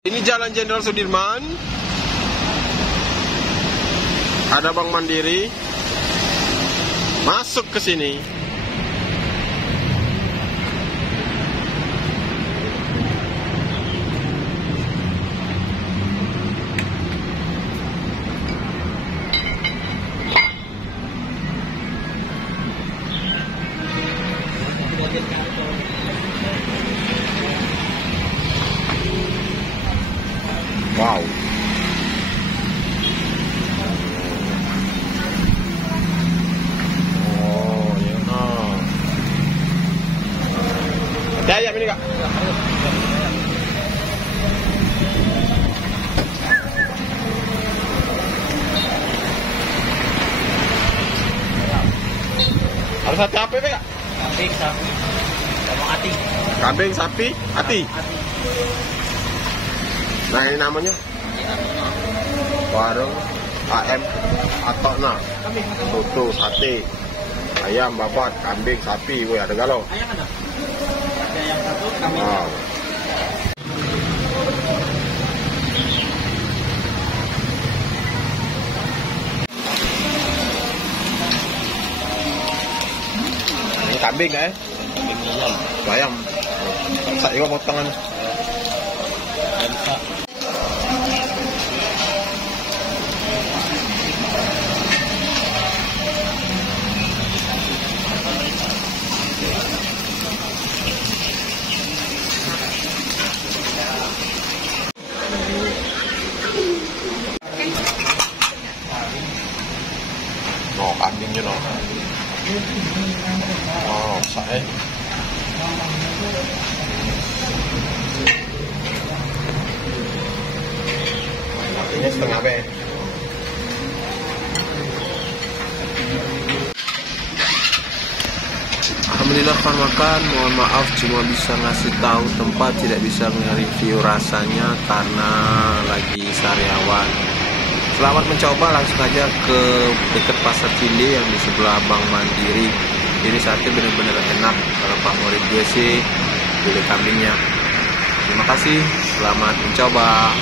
Ini Jalan Jenderal Sudirman. Ada Bank Mandiri. Masuk ke sini. Wow. Oh, ya. Ada ayam ini, Kak? Harus hati apa, Kak? Kambing, sapi, sama ati. Kambing, sapi, hati. Nah, ini namanya warung AM Atokna. Soto, sate, ayam, babat, kambing, sapi. Wih, ada galau. Ayam ada? Ada yang satu, kambing. Wow. Ini kambing, Kambing ayam. ayam. Saya juga potongan. Ayam sak. Oh, kambingnya loh. Oh, saya. Ini setengah be. Alhamdulillah kan makan. Mohon maaf cuma bisa ngasih tahu tempat, tidak bisa nge-review rasanya karena lagi sariawan. Selamat mencoba, langsung aja ke dekat Pasar Cinde yang di sebelah Bank Mandiri. Ini sate benar-benar enak. Kalau favorit gue sih gulai kambingnya. Terima kasih, selamat mencoba.